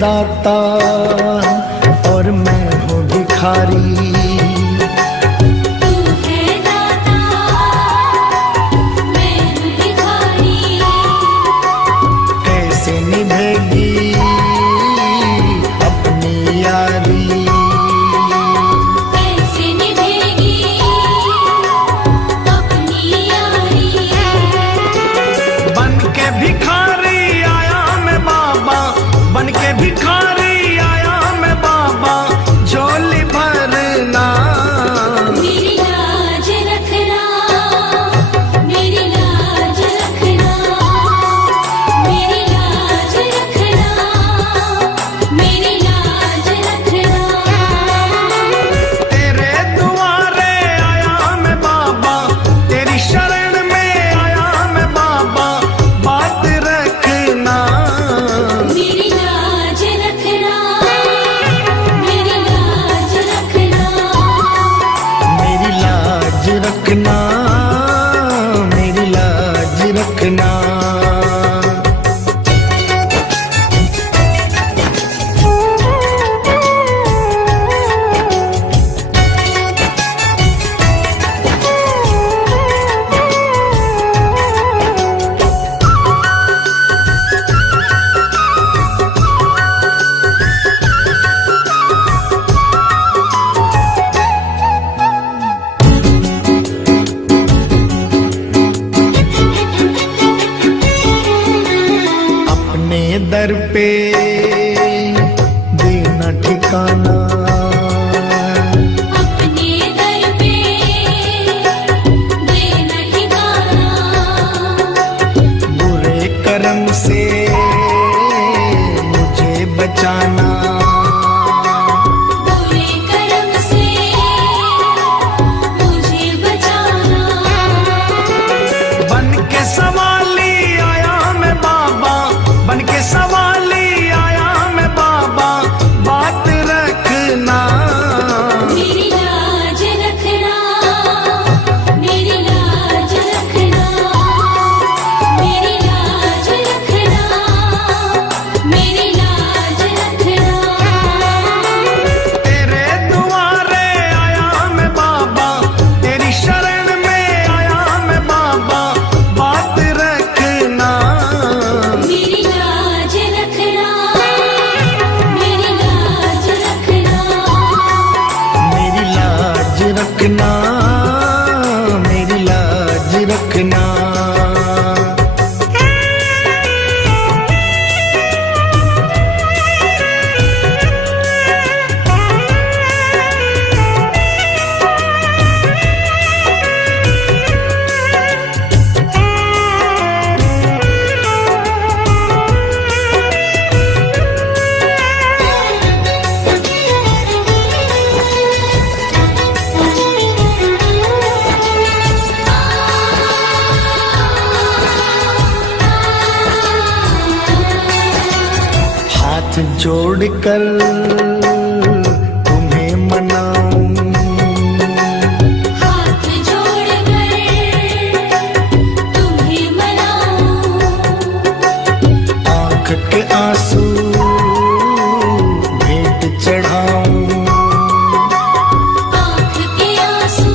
दाता और मैं हूँ भिखारी। भिखारी आया मैं बाबा, झोली भरना। मेरी लाज रखना, मेरी लाज रखना, मेरी लाज रखना, मेरी लाज रखना। तेरे दुआरे आया मैं बाबा, तेरी शरण में आया मैं बाबा, बात रखना। मेरी लाज रखना, मेरी लाज रखना, मेरी लाज रखना, मेरी लाज रखना। दर पे देना ठिकाना, अपने दर पे देना ठिकाना। बुरे कर्म से मुझे बचाना, बुरे कर्म से मुझे बचाना। बन के सवाली आया मैं बाबा, बन के सवाली आया मैं बाबा, बात रखना। मेरी लाज रखना, मेरी लाज रखना, मेरी लाज रखना, मेरी लाज रखना। तेरे दुआरे आया मैं बाबा, तेरी शरण में आया मैं बाबा, बात रखना। मेरी लाज रखना, मेरी लाज रखना, मेरी लाज रखना, मेरी लाज रखना। हाथ जोड़कर तुम्हें मनाऊं, हाथ जोड़कर तुम्हें मनाऊं। आंख के आंसू भेंट चढ़ाऊं, आँख के आंसू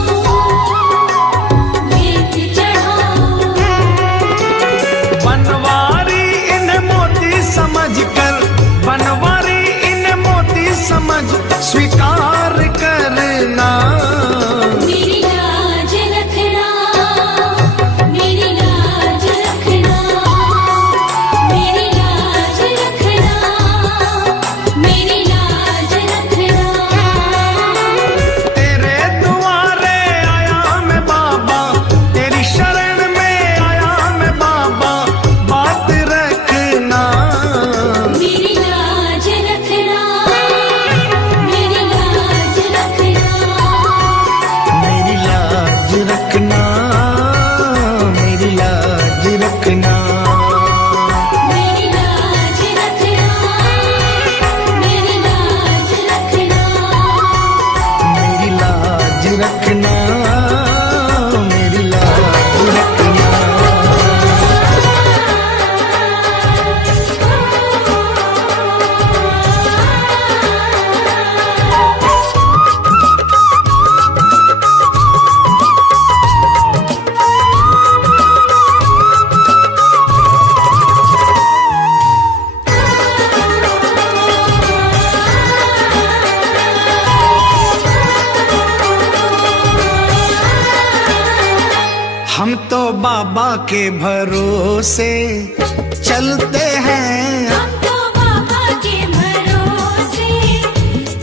भेंट चढ़ाऊं। बनवारी इन्हें मोती समझकर, बनवारी इन्हें मोती हम तो बाबा के भरोसे चलते हैं। हम तो बाबा के भरोसे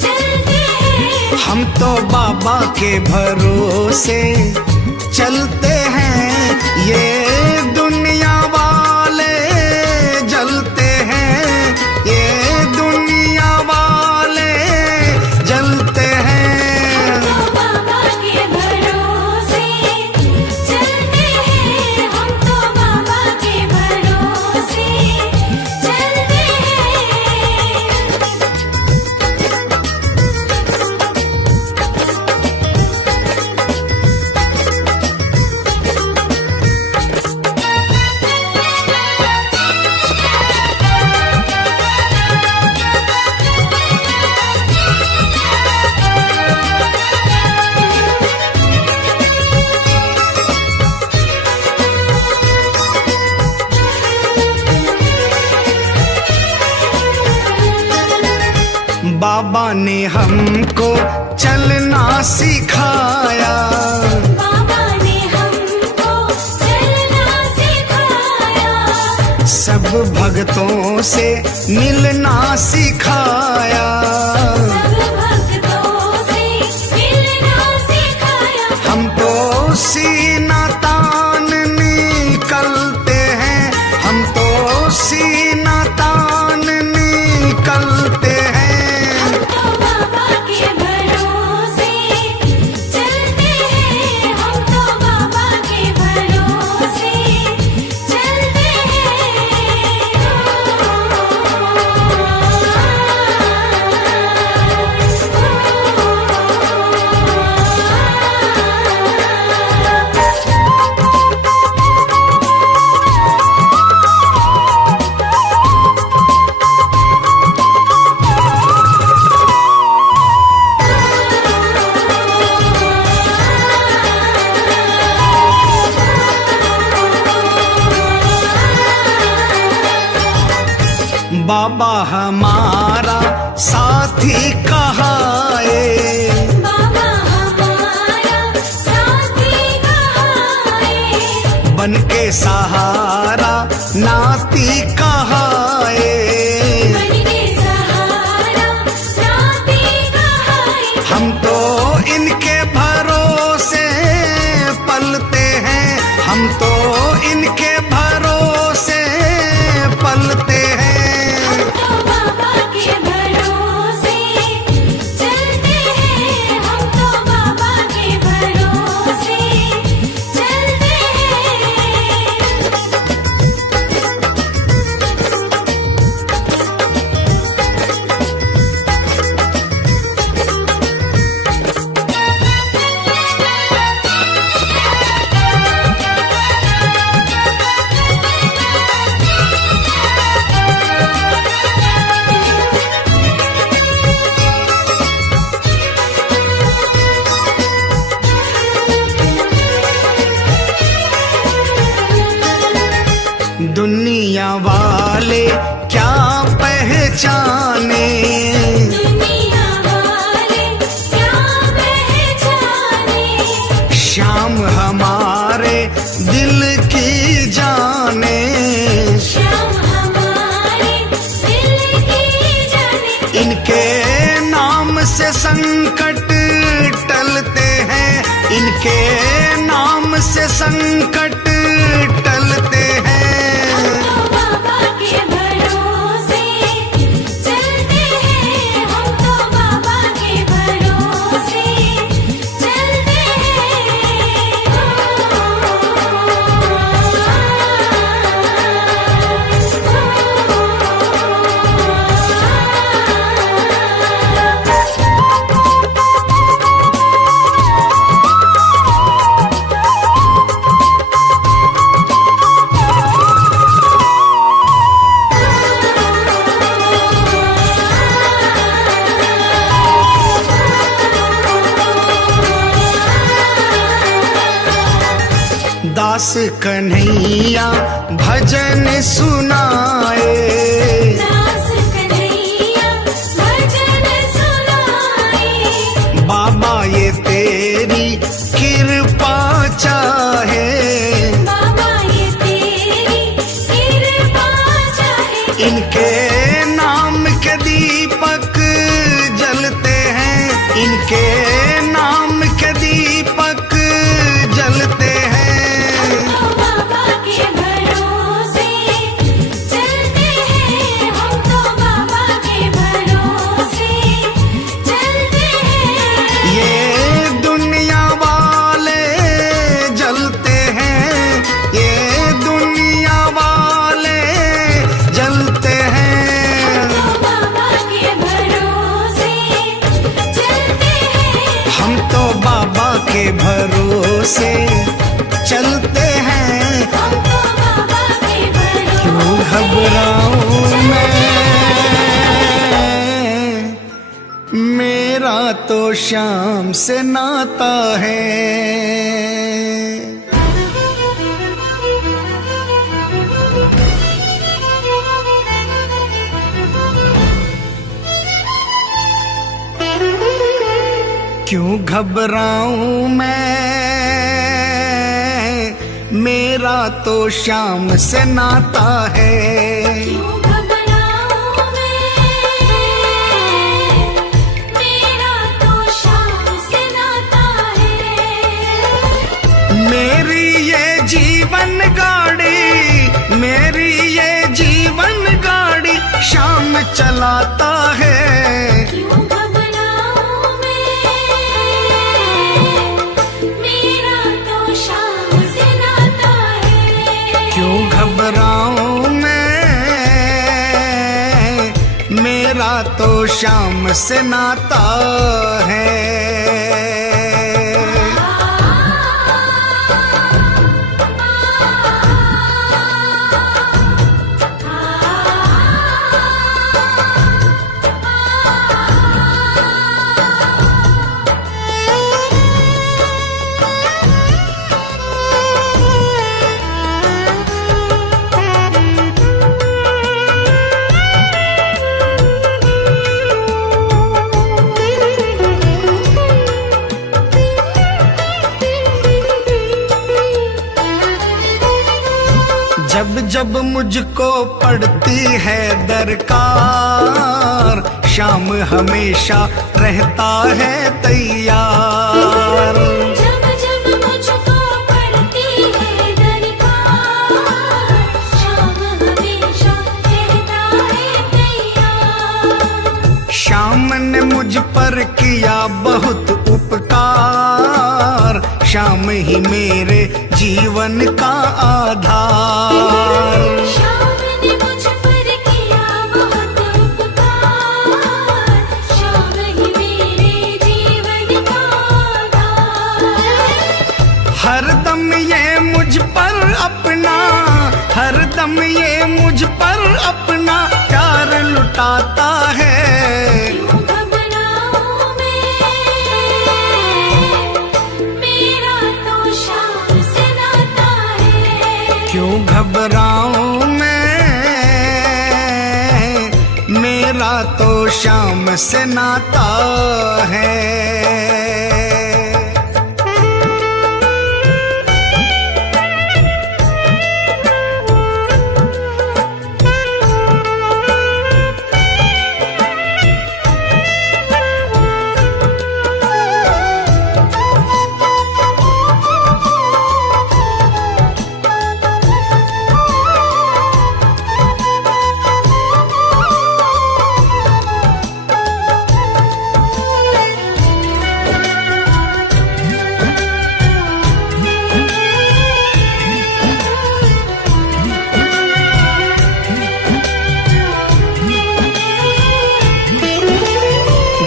चलते हैं। हम तो बाबा के भरोसे चलते हैं। ये दुनिया वाले जलते हैं, ये दुनिया वाले जलते हैं। हम तो बाबा के भरोसे चलते हैं। हम तो बाबा के भरोसे चलते बाबा ने हमको चलना सिखाया। बाबा ने हमको चलना सिखाया। सब भक्तों से मिलना सिखाया। सब भक्तों से मिलना सिखाया। हम तो सीना तान निकलते हैं, हम तो सीना तान निकलते हैं। हम तो बाबा के भरोसे चलते हैं। हम तो बाबा के भरोसे चलते बाबा हमारा साथी कहाए। बाबा हमारा साथी कहाए। बन के सहारा नाती कहाए। बन के सहारा नाती कहाए। हम तो इनके भरोसे पलते हैं, हम तो इनके भरोसे पलते हैं। हम तो बाबा के भरोसे चलते हैं। हम तो बाबा के भरोसे चलते दुनिया वाले क्या पहचाने। दुनिया वाले क्या पहचाने। श्याम हमारे दिल की जाने। श्याम हमारे दिल की जाने। इनके नाम से संकट टलते हैं, इनके नाम से संकट टलते हैं। हम तो बाबा के भरोसे चलते हैं। हम तो बाबा के भरोसे चलते दास कन्हैया भजन सुनाए। दास कन्हैया भजन सुनाए। बाबा ये तेरी कृपा चाहे। ये नाम के दीपक जलते हैं, तो बाबा के भरोसे चलते हैं, हम तो बाबा के भरोसे चलते हैं। ये दुनिया वाले जलते हैं, ये दुनिया वाले जलते हैं, तो बाबा के भरोसे चलते हैं, हम तो बाबा के भरोसे चलते हैं। हम तो बाबा के भरोसे क्यों घबराऊं मैं, मेरा तो शाम से नाता है। क्यों घबराऊं मैं, मेरा तो शाम से नाता है। क्यों घबराऊं मैं, मेरा तो शाम से नाता है। मेरी ये जीवन गाड़ी, मेरी ये जीवन गाड़ी शाम चलाता है। क्यों घबराऊं मैं, मेरा तो शाम से नाता है। क्यों घबराऊं मैं, मेरा तो शाम से नाता है। जब जब मुझको पड़ती है दरकार, शाम हमेशा रहता है तैयार। जब जब मुझको पड़ती है दरकार, शाम हमेशा रहता है तैयार। शाम ने मुझ पर किया बहुत उपकार, शाम ही मेरे जीवन का आधार। शाम ने मुझ पर किया बहुत उपकार, शाम ही मेरे जीवन का आधार। हरदम ये मुझ पर अपना, हरदम ये मुझ पर अपना प्यार लुटाता है। क्यों घबराऊं मैं, मेरा तो शाम से नाता है। क्यों घबराऊं मैं, मेरा तो शाम से नाता है।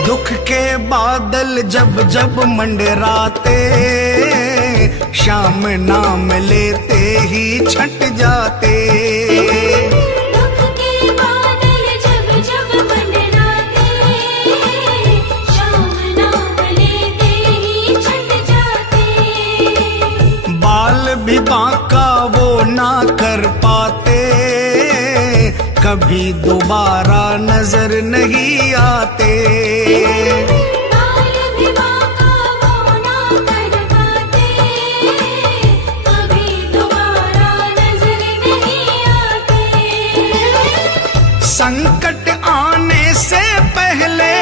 दुख के बादल जब जब मंडराते, शाम नाम लेते ही छट जाते। दुख के बादल जब जब मंडराते, शाम नाम लेते ही छट जाते। बाल भी बांका वो ना कर पाते, कभी दोबारा नजर नहीं आते। बाल भी बांका वो ना कर पाते, कभी दोबारा नजर नहीं आते। संकट आने से पहले,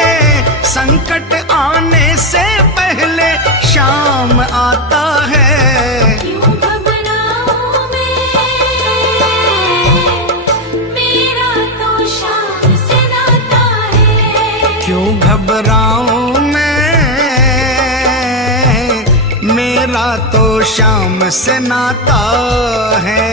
संकट आने से मेरा तो शाम से नाता है।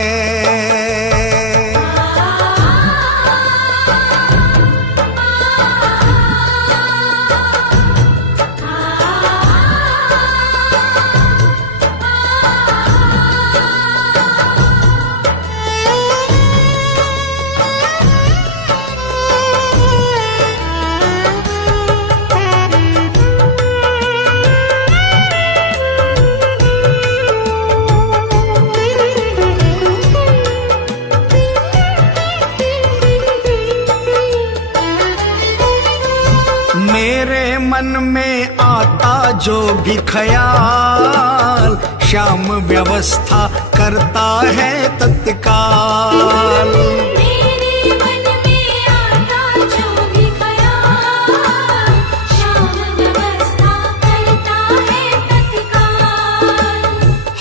मेरे मन में आता जो भी ख्याल, श्याम व्यवस्था करता है तत्काल। मेरे मन में आता जो भी ख्याल, श्याम व्यवस्था करता है तत्काल।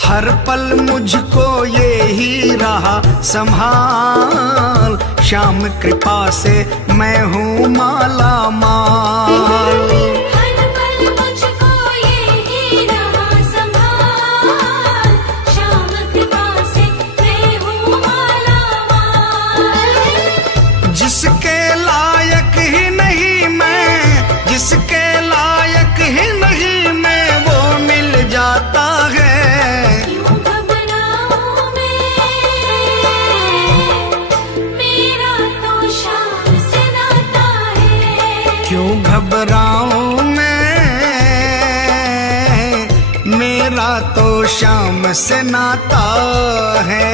हर पल मुझको ये ही रहा संभाल, श्याम कृपा से मैं हूँ माला माल। हर पल मुझको ये ही रहा संभाल, श्याम कृपा से मैं हूँ माला माल। जिसके लायक ही नहीं मैं, जिसके लायक ही नहीं मैं, वो मिल जाता है। क्यों घबराऊं मैं, मेरा तो शाम से नाता है। क्यों घबराऊं मैं, मेरा तो शाम से नाता है।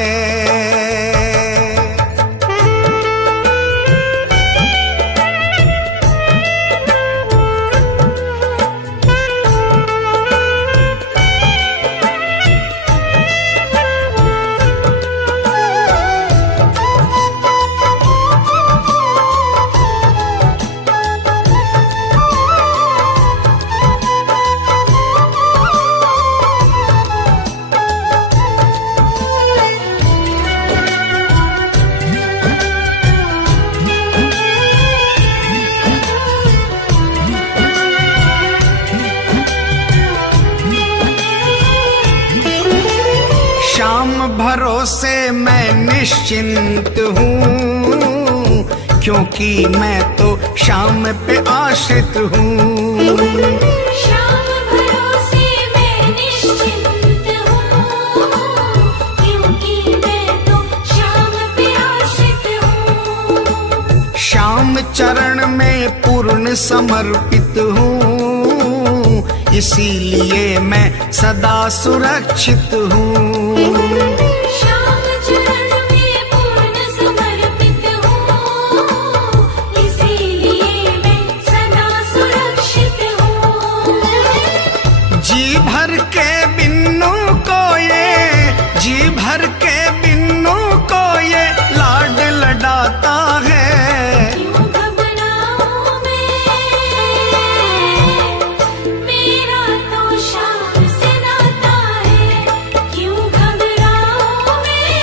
श्याम भरोसे मैं निश्चिंत हूँ, क्योंकि मैं तो श्याम पे आश्रित हूँ। श्याम भरोसे मैं निश्चिंत हूँ, क्योंकि मैं तो श्याम पे आश्रित हूँ। श्याम चरण में पूर्ण समर्पित हूँ, इसीलिए मैं सदा सुरक्षित हूँ। श्याम चरण में पूर्ण समर्पित हूँ, इसीलिए मैं सदा सुरक्षित हूँ। जी भर के बिन्नू को ये, जी भर के बिन्नू को ये लाड लडाता है। क्यों घबराऊं मैं, मेरा तो शाम से नाता है। क्यों घबराऊं मैं,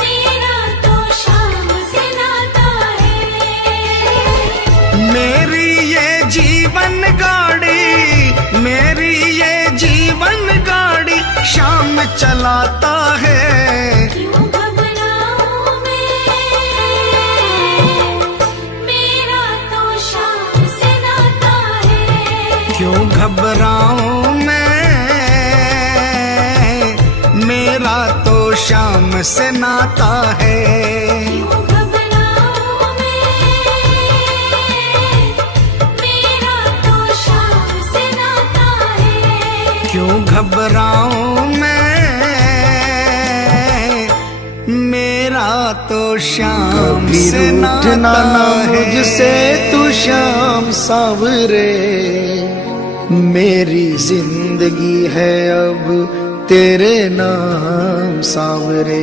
मेरा तो शाम से नाता है। मेरी ये जीवन गाड़ी, मेरी ये जीवन गाड़ी श्याम चलाता है। क्यों घबराऊं मैं, मेरा तो शाम से नाता है। क्यों घबराऊं मैं, मेरा तो श्याम से नाता है। क्यों घबराऊं मैं, मेरा तो शाम से नाता है। क्यों घबराऊं मैं, मेरा तो श्याम से नाता है। मुझसे तू श्याम सावरे, मेरी जिंदगी है अब तेरे नाम सावरे।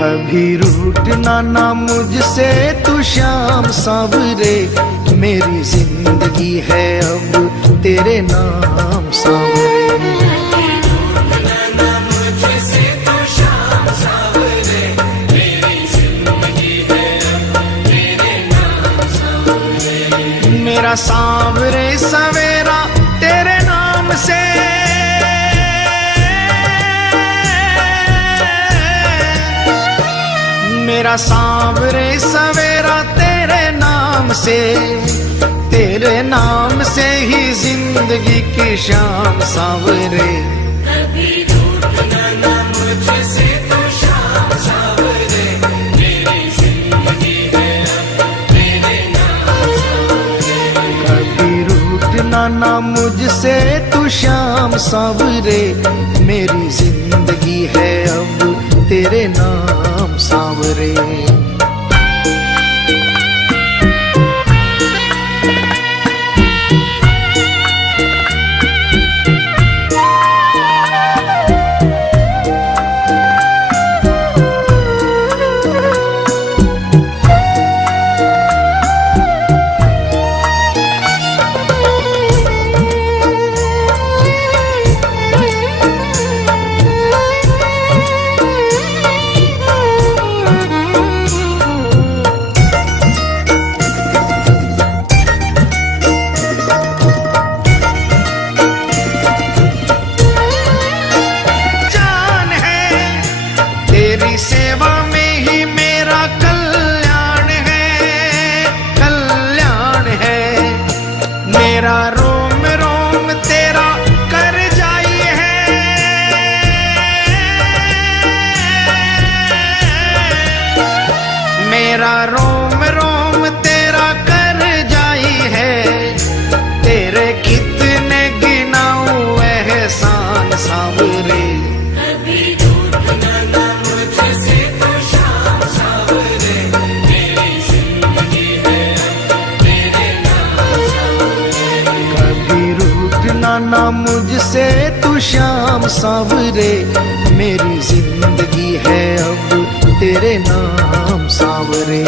कभी रूठना ना मुझसे तू श्याम सांवरे, मेरी जिंदगी है अब तेरे नाम सांवरे। मेरा सांवरे सवेरा तेरे नाम से, मेरा सांवरे सवेरा तेरे नाम से, तेरे नाम से ही जिंदगी की शाम सांवरे। कभी रूठना ना मुझसे तो शाम सांवरे, मेरी जिंदगी है अब तेरे नाम सांवरे। कभी रूठना ना मुझसे तू श्याम सांवरे, मेरी जिंदगी है अब तेरे नाम सांवरे। सेवा में ही मेरा कल्याण है, कल्याण है। मेरा रोम रोम तेरा कर जाई है, मेरा रोम रोम तेरा कर जाई है। तेरे कितने गिनाऊं एहसान सांवरे। ना मुझसे तू श्याम सांवरे, मेरी जिंदगी है अब तेरे नाम सांवरे।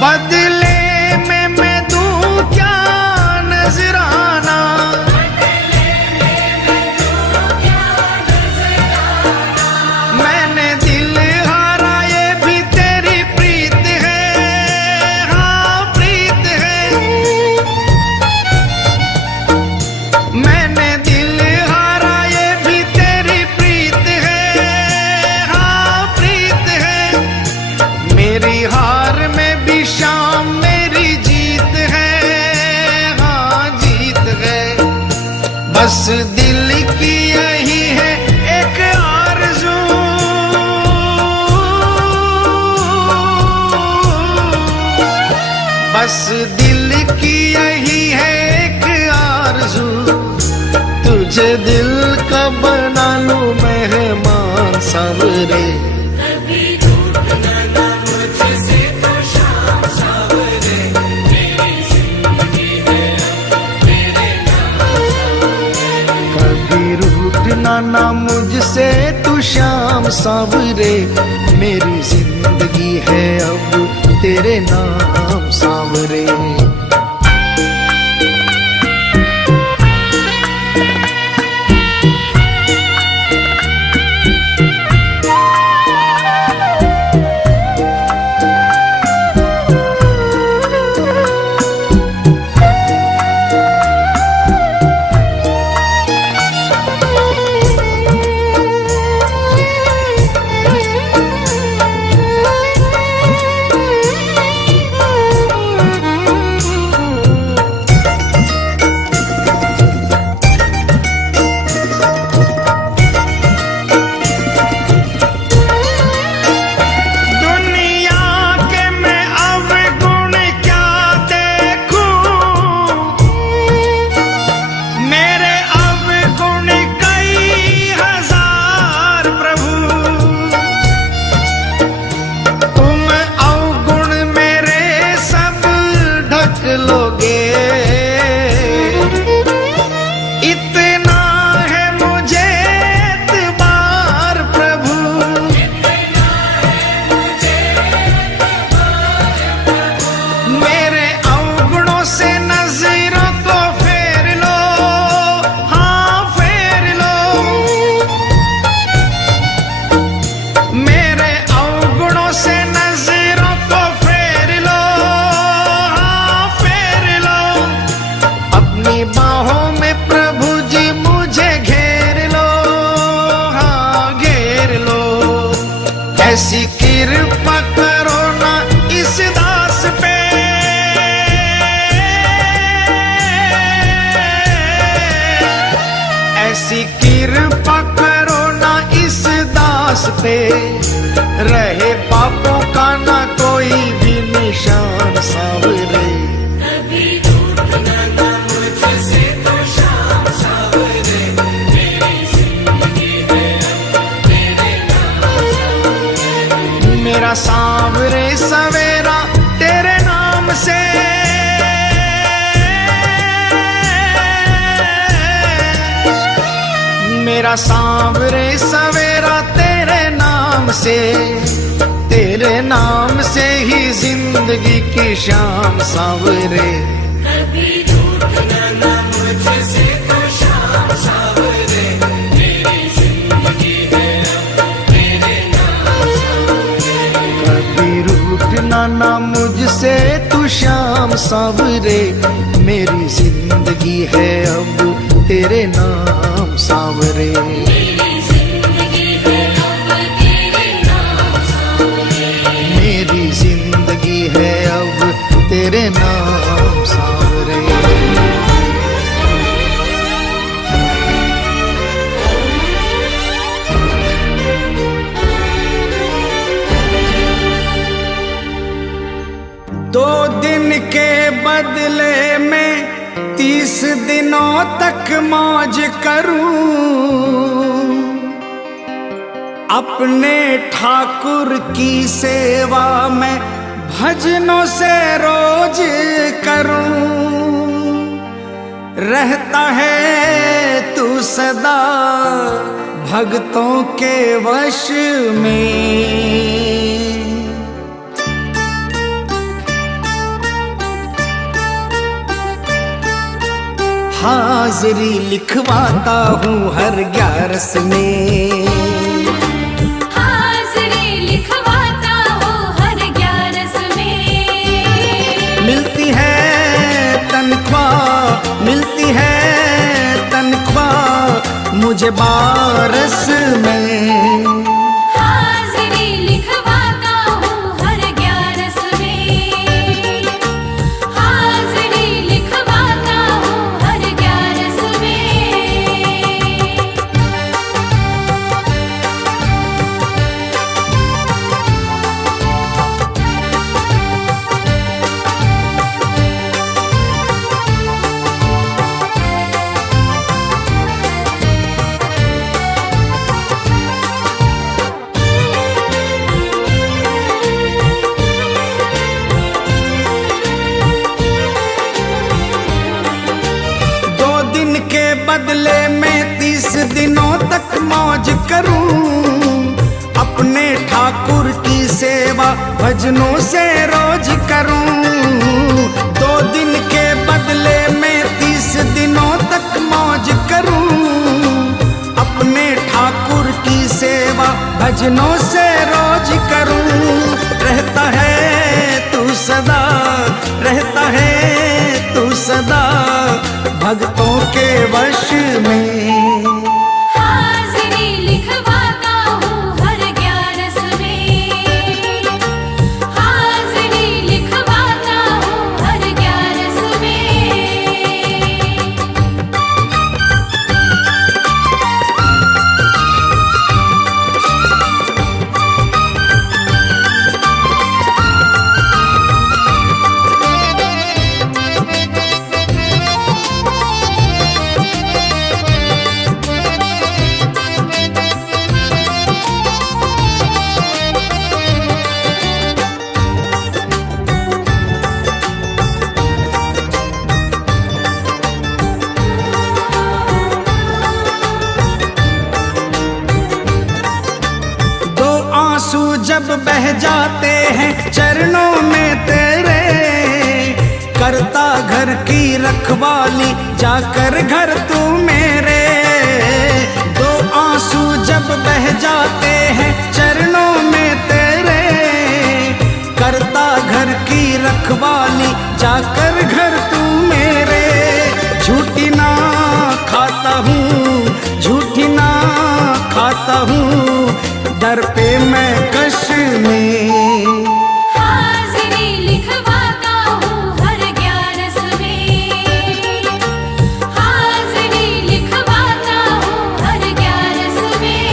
बदले में मैं दूं क्या नजराना, मैंने दिल हारा ये भी तेरी प्रीत है, हाँ प्रीत है। मैंने दिल हारा ये भी तेरी प्रीत है, हाँ प्रीत है। मेरी हार में भी शाम मेरी जीत है, हाँ जीत है। बस दिल की यही है एक आरज़ू, बस दिल की यही है एक आरज़ू। तुझे दिल का बना लूं मेहमान सांवरे। ना मुझसे तू श्याम सांवरे, मेरी जिंदगी है अब तेरे नाम सांवरे। ऐसी कृपा करो ना इस दास पे, ऐसी कृपा करो ना इस दास पे, रहे पापों का ना कोई भी निशान सांवरे। कभी रूठना ना मुझसे तो शाम सांवरे, मेरी जिंदगी है अब तेरे नाम सांवरे। मेरा सांवरे सवेरा तेरे नाम से, मेरा सांवरे सवेरा तेरे नाम से, तेरे नाम से ही जिंदगी की शाम सांवरे। कभी रूठना ना मुझसे तो शाम सांवरे, मेरी जिंदगी है अब तेरे नाम सांवरे। कभी रूठना ना मुझसे तू श्याम सांवरे, मेरी जिंदगी है अब तेरे नाम सांवरे। मेरी जिंदगी है अब तेरे नाम सांवरे। मेरी जिंदगी है अब तेरे नाम सांवरे। दो दिन के बदले में 30 दिनों तक मौज करूं, अपने ठाकुर की सेवा में भजनों से रोज करूं। रहता है तू सदा भक्तों के वश में, हाजिरी लिखवाता हूँ हर 11 में, हाजिरी लिखवाता हूँ हर 11 में। मिलती है तनख्वाह, मिलती है तनख्वाह मुझे 12 में। हाजिरी लिखवाता हूँ हर 11 में, हाजिरी लिखवाता हूँ हर 11 में। सेवा भजनों से रोज करूं। 2 दिन के बदले में 30 दिनों तक मौज करूं। अपने ठाकुर की सेवा भजनों से रोज करूं। रहता है तू सदा, रहता है तू सदा भक्तों के वश में। हाजिरी लिखवाता हूँ हर 11 में, हाजिरी लिखवाता हूँ हर 11 में। आंसू जब बह जाते हैं चरणों में तेरे, करता घर की रखवाली जाकर घर तू मेरे। 2 आंसू जब बह जाते हैं चरणों में तेरे, करता घर की रखवाली जाकर घर तू मेरे। झूठी ना खाता हूँ, झूठी ना खाता हूँ, दर पे मैं कश में। हाजिरी लिखवाता हूँ हर 11 में, हाजिरी लिखवाता हूँ हर 11 में।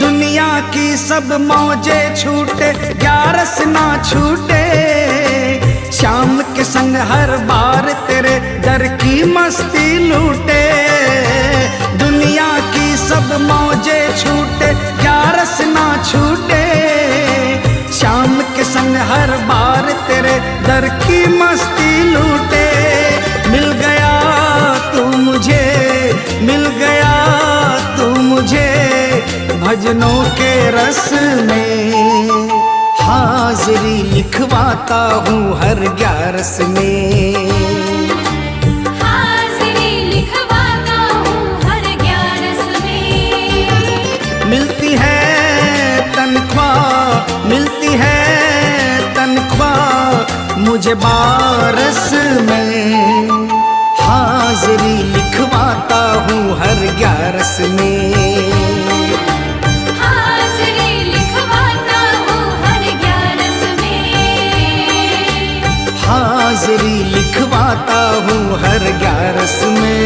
दुनिया की सब मौजे छूटे 11 ना छूटे। शाम के संग हर बार तेरे दर की मस्ती लूटे। दुनिया की सब मौजे छूटे 11 ना छूटे। शाम के संग हर बार तेरे दर की मस्ती लूटे। मिल गया तू मुझे, मिल गया तू मुझे भजनों के रस में। हाजिरी लिखवाता हूँ हर 11 में, हाजिरी लिखवाता हूँ हर 11 में। मिलती है तनख्वाह, मिलती है तनख्वाह मुझे 12 में। हाजिरी लिखवाता हूँ हर 11 में, हाजिरी लिखवाता हूँ हर 11 में। हाजिरी लिखवाता हूँ हर 11 में।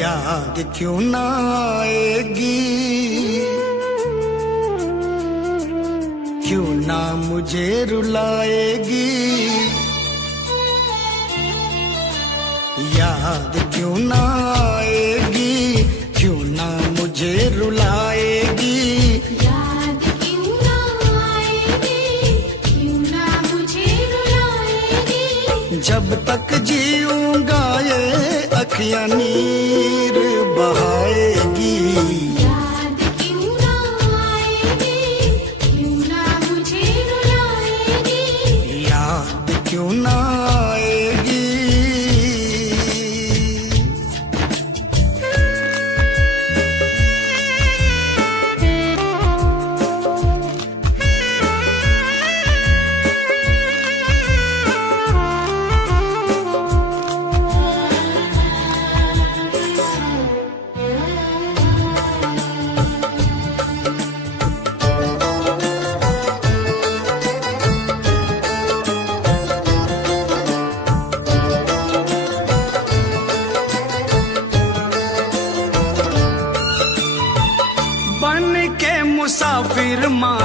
याद क्यों ना आएगी, क्यों ना मुझे रुलाएगी। याद क्यों ना आएगी, क्यों ना मुझे रुलाएगी। याद क्यों ना आएगी, क्यों ना मुझे रुलाएगी। जब तक जीऊंगा ये अखियाँ नींद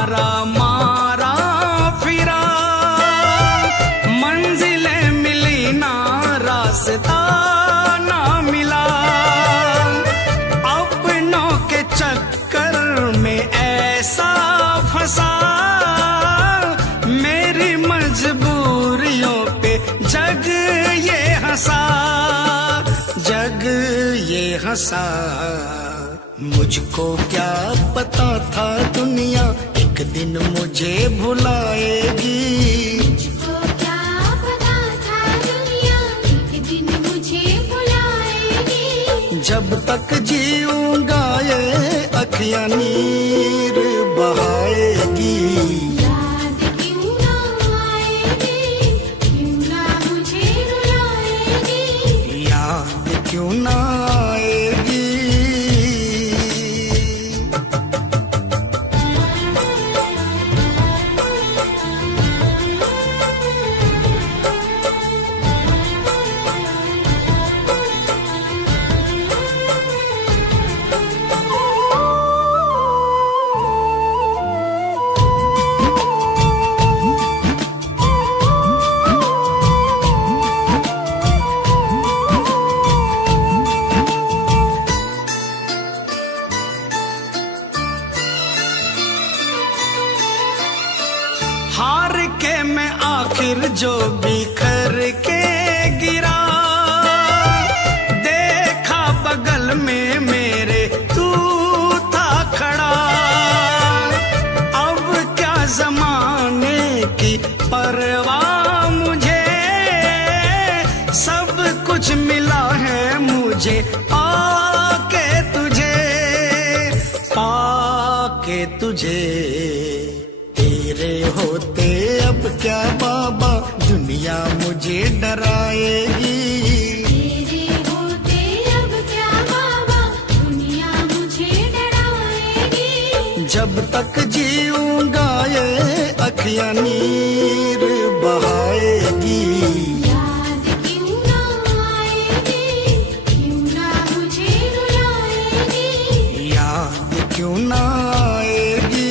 मारा मारा फिरा, मंजिलें मिली ना रास्ता ना मिला, अपनों के चक्कर में ऐसा फंसा, मेरी मजबूरियों पे जग ये हंसा, जग ये हंसा। मुझको क्या पता था दुनिया एक दिन मुझे भुलाएगी, मुझको क्या पता था दुनिया एक दिन मुझे बुलाएगी। जब तक जीऊंगा ये अखियां नीर बहाएगी, याद क्यों ना आएगी, क्यों ना मुझे रुलाएगी। याद क्यों ना आएगी। हार के मैं आखिर जो बिखर के गिरा, देखा बगल में मेरे तू था खड़ा, अब क्या जमाने की परवाह मुझे, सब कुछ मिला है मुझे पाके तुझे, पाके तुझे। तेरे होते अब क्या बाबा दुनिया मुझे डराएगी, तेरे होते अब क्या बाबा दुनिया मुझे डराएगी। जब तक जीऊंगा ये अखियां नीर बहाएगी, याद क्यों ना आएगी, क्यों ना मुझे रुलाएगी। याद क्यों ना आएगी।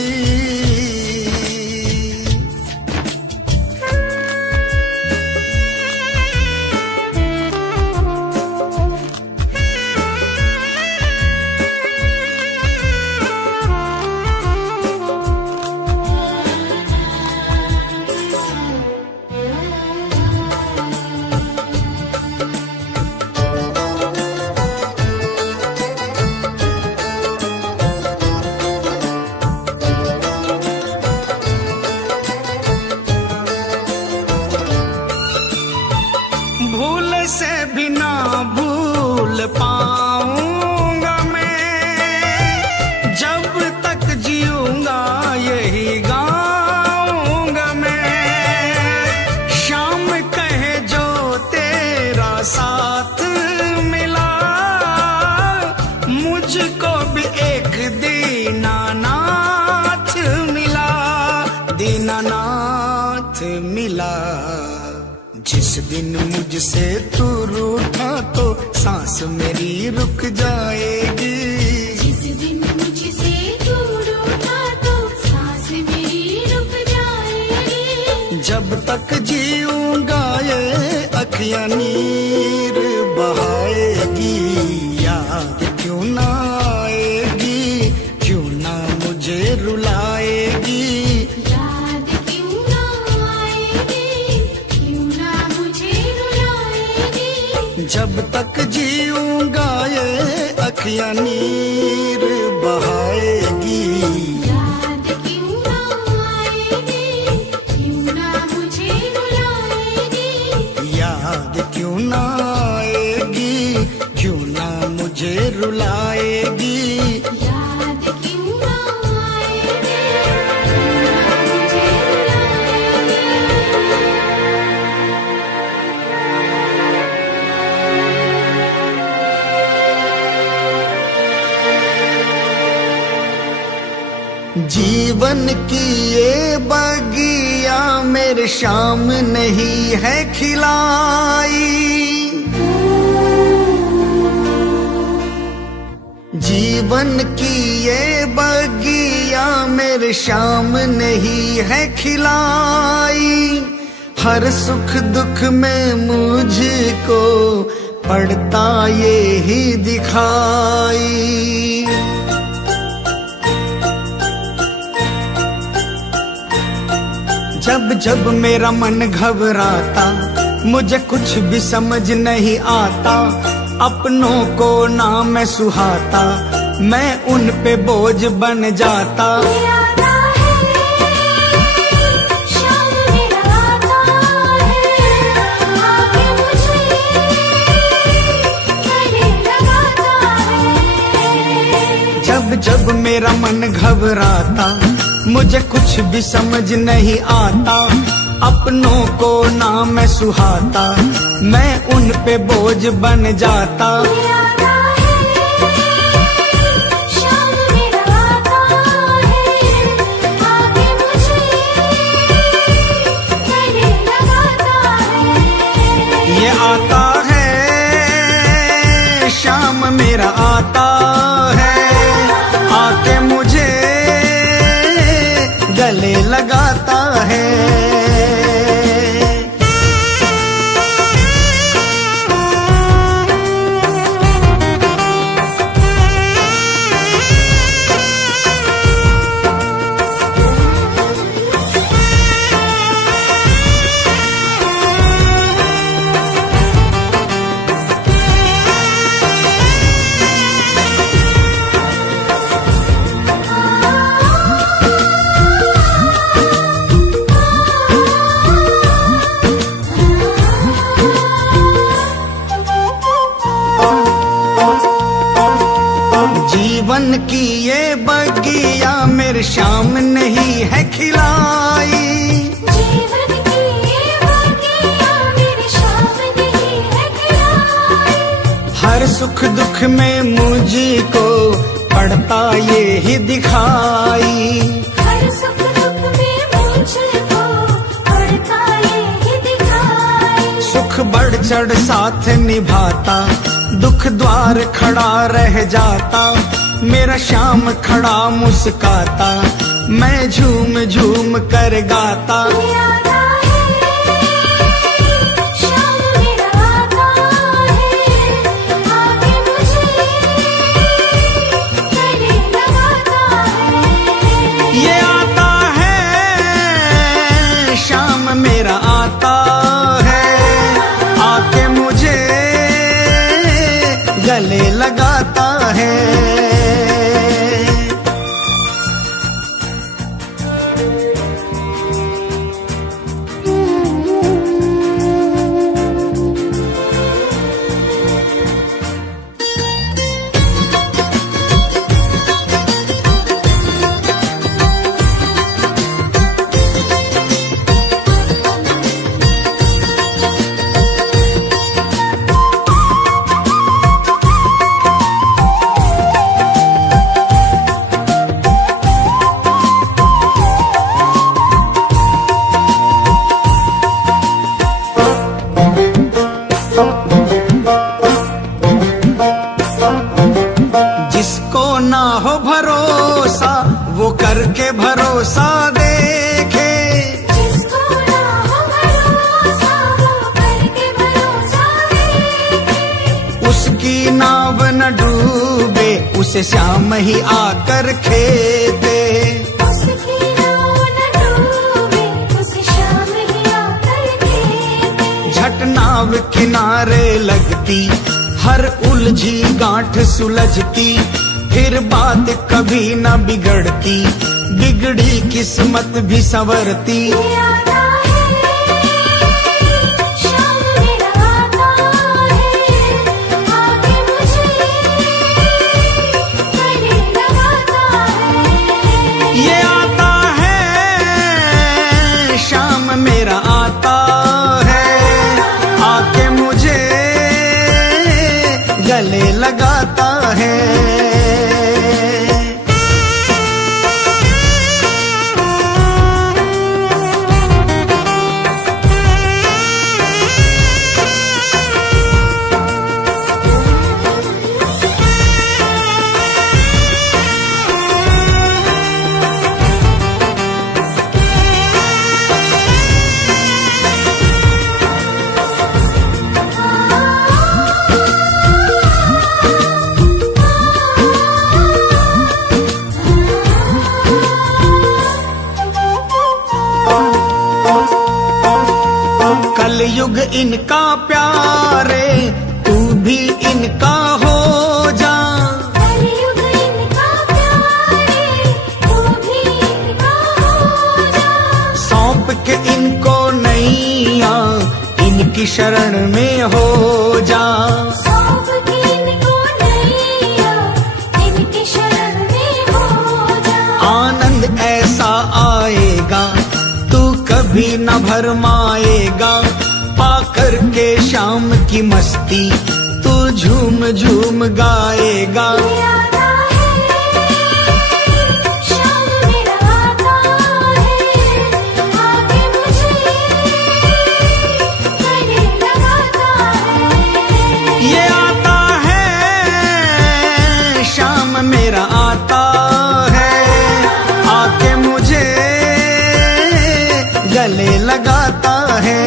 भूल से भी ना भूल पाऊंगा मैं, जब तक जीऊंगा यही गाऊंगा मैं। शाम कहे जो तेरा साथ मिला, मुझको भी एक दीनानाथ मिला, दीनानाथ मिला। जिस दिन मुझसे तू रूठा तो सांस मेरी रुक जाएगी, जिस दिन मुझसे दूर उठा तो सांस मेरी रुक जाएगी। जब तक जीऊंगा ये अखियां नीर बहाएगी, याद क्यों ना आएगी, क्यों ना मुझे रुलाएगी। याद क्यों ना आएगी, क्यों ना मुझे रुलाएगी। जब तक जीऊंगा ये अखियां नीर बहाएगी, याद क्यों ना आएगी, क्यों ना मुझे रुलाएगी। याद क्यों ना आएगी, क्यों ना मुझे रुलाएगी। याद क्यों ना आएगी, क्यों जीवन की ये बगिया मेरे शाम नहीं है खिलाई, जीवन की ये बगिया बगिया मेरे शाम नहीं है खिलाई, हर सुख दुख में मुझको पड़ता ये ही दिखाई। जब जब मेरा मन घबराता, मुझे कुछ भी समझ नहीं आता, अपनों को ना मैं सुहाता, मैं उन पे बोझ बन जाता। जब जब मेरा मन घबराता, मुझे कुछ भी समझ नहीं आता, अपनों को ना मैं सुहाता, मैं उन पे बोझ बन जाता। ये आता है शाम मेरा आता है, आके मुझे गले लगाता है। जीवन की ये बगिया मेरे शाम नहीं है खिलाई, जीवन की ये बगिया मेरे शाम नहीं है खिलाई, हर सुख दुख में मुझको पड़ता ये ही दिखाई। हर सुख दुख में मुझको पड़ता ये ही दिखाई। सुख बढ़ चढ़ साथ निभाता, दुख द्वार खड़ा रह जाता, मेरा शाम खड़ा मुस्काता, मैं झूम झूम कर गाता। शाम मेरा आता है, आके मुझे गले लगाता है। ये आता है शाम मेरा आता है, आके मुझे गले लगाता है। जिसको ना हो भरोसा वो करके भरोसा देखे, जिसको ना हो भरोसा वो करके भरोसा देखे। उसकी नाव न डूबे उसे श्याम ही आकर खेते। उसकी नाव न डूबे उसे शाम ही आकर खेते। झट नाव किनारे लगती, हर उलझी गांठ सुलझती, फिर बात कभी न बिगड़ती, बिगड़ी किस्मत भी संवरती। शाम मेरा आता है, आके मुझे गले लगाता है। ये आता है शाम मेरा आता है, आके मुझे गले लगाता है। इनका प्यारे तू भी इनका हो जा। कलयुग इनका प्यारे तू भी इनका हो जा। सौंप के इनको नैया इनकी शरण में हो जा। सौंप के इनको नैया इनकी शरण में हो जा। आनंद ऐसा आएगा तू कभी न भरमाएगा। पाकर के शाम की मस्ती तू झूम झूम गाएगा। ये आता है शाम मेरा आता है, आगे मुझे गले लगाता है। ये आता है शाम मेरा आता है, आके मुझे गले लगाता है।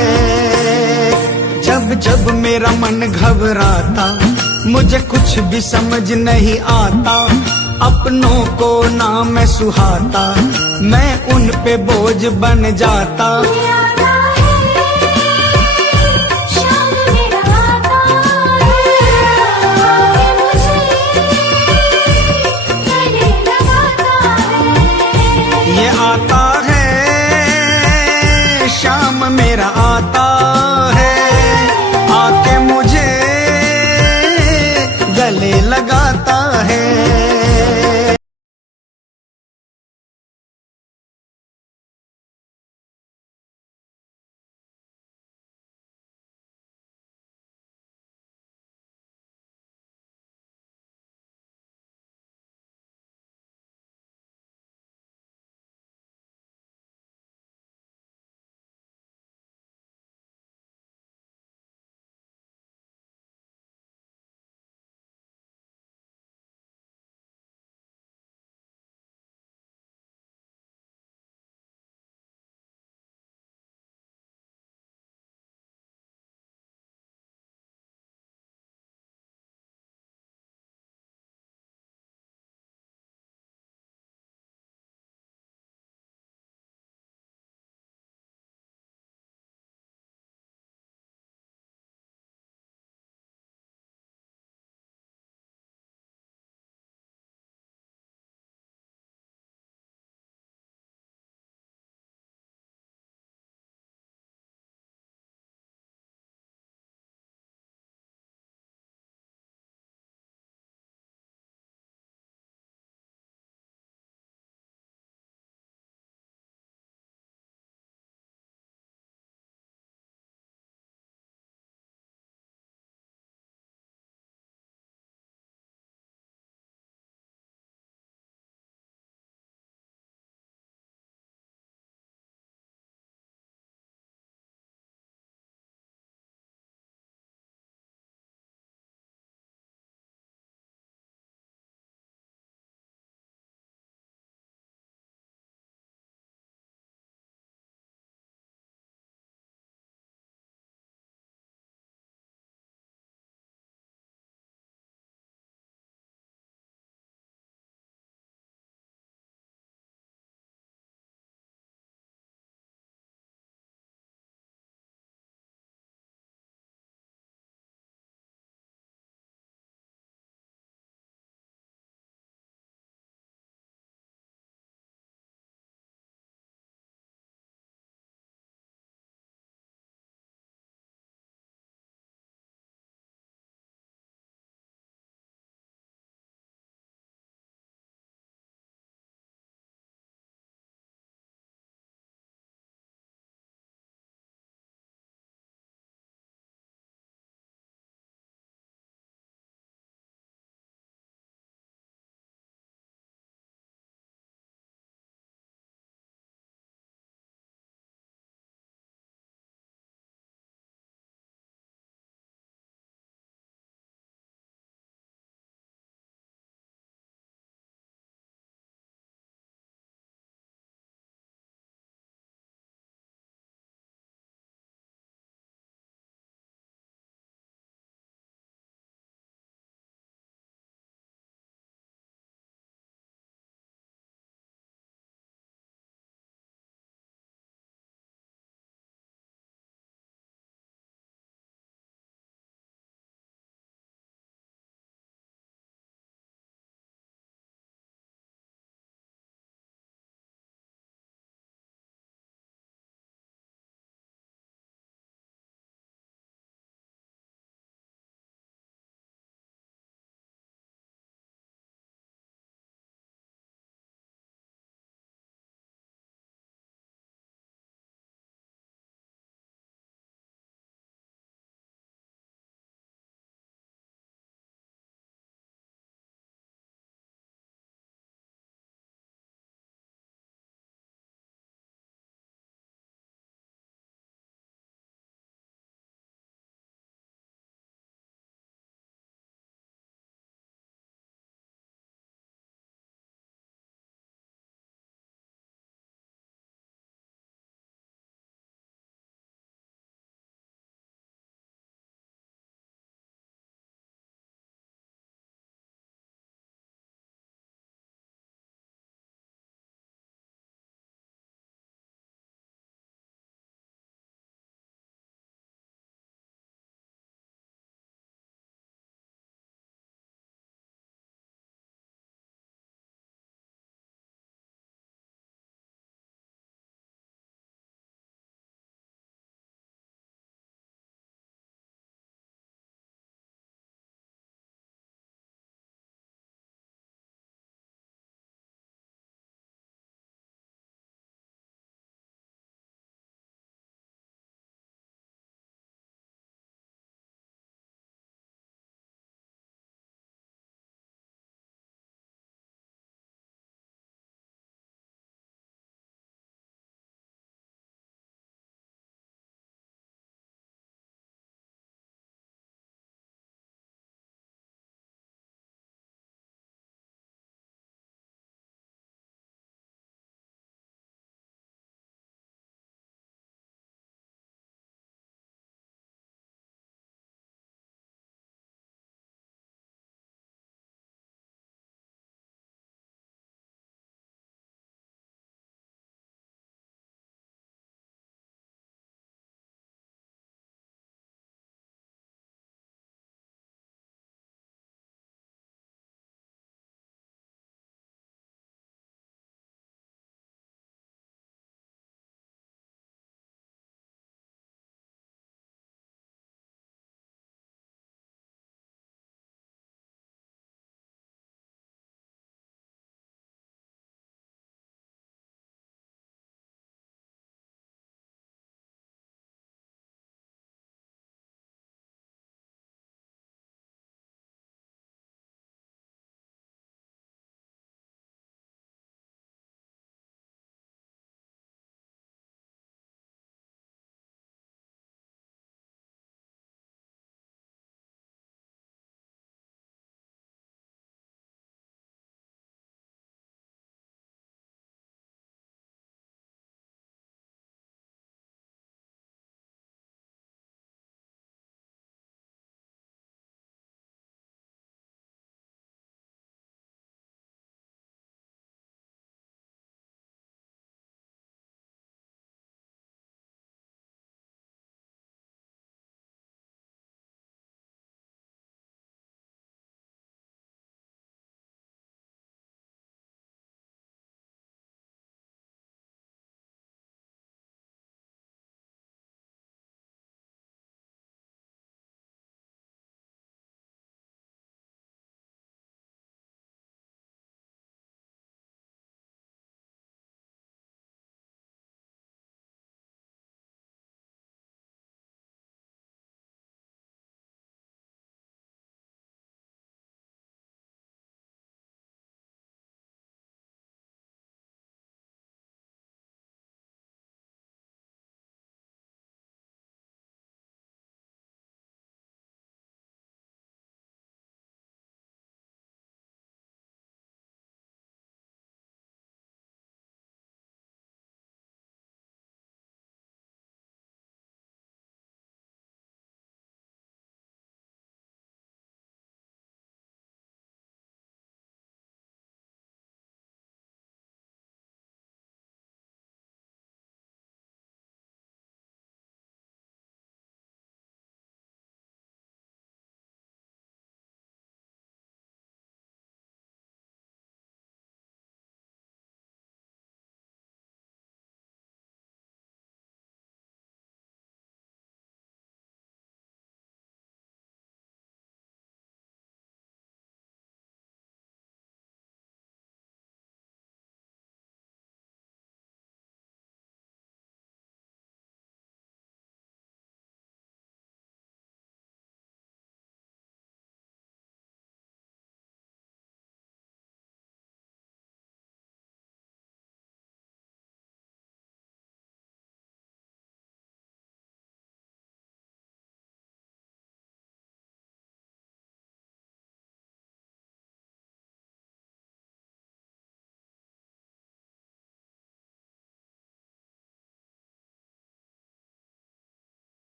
जब जब मेरा मन घबराता मुझे कुछ भी समझ नहीं आता। अपनों को ना मैं सुहाता, मैं उन पे बोझ बन जाता।